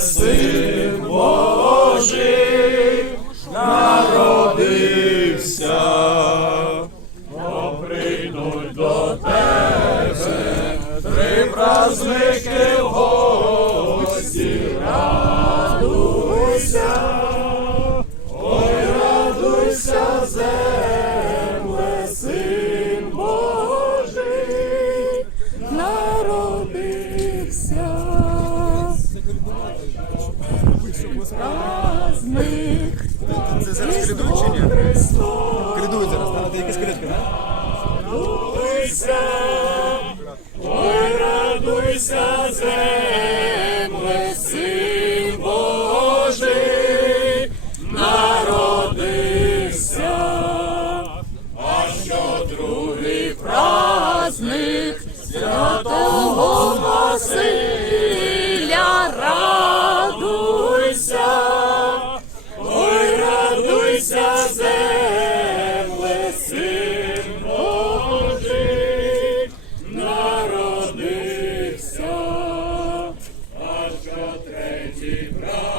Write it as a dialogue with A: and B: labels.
A: син Божий народився. О, прийдуть до тебе три праздники в гості, радуйся, ой, радуйся, земле, син Божий народився. Праздник
B: Це зараз кридують чи ні? Кридують зараз, там якась кричка, так?
A: Радуйся, ой, радуйся, земле, син Божий народився, а що другий праздник святого Василя, Тися земле, син Божий народився, аж до третій брат.